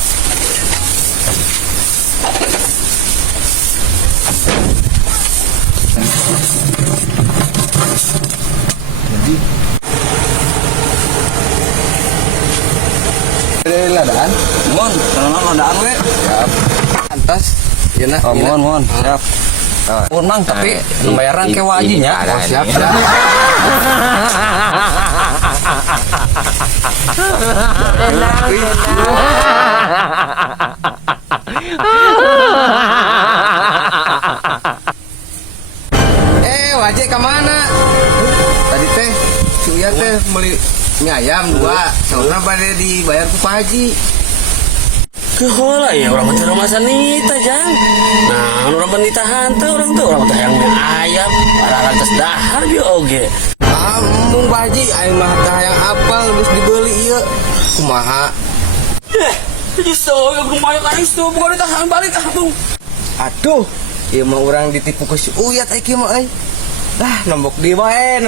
Siap. Jadi ladaan. Mohon, kalau ladaan we. Siap. Antas. Iya nak. Oh, mohon. Siap. Mohon mang, tapi bayaran ke wajinya. Oh, siap. Wajib kemana? Tadi teh, si Uya teh beli mie ayam 2. Saudara pada dibayar ku Pak Haji. Kehola ya orang teh rumah sanita jang. Nah, orang penita hantu orang tuh orang teh yang mie ayam, para lantas dahar dia oge. Mung Pak Haji, aing mah hayang apal geus dibeli ieu. Kumaha? Jadi so, yang lumayan kan itu bukan ditahan balik kampung. Aduh, ieu mah urang ditipu ku si Uyat ai kieu mah euy. Lah, nembok di wae.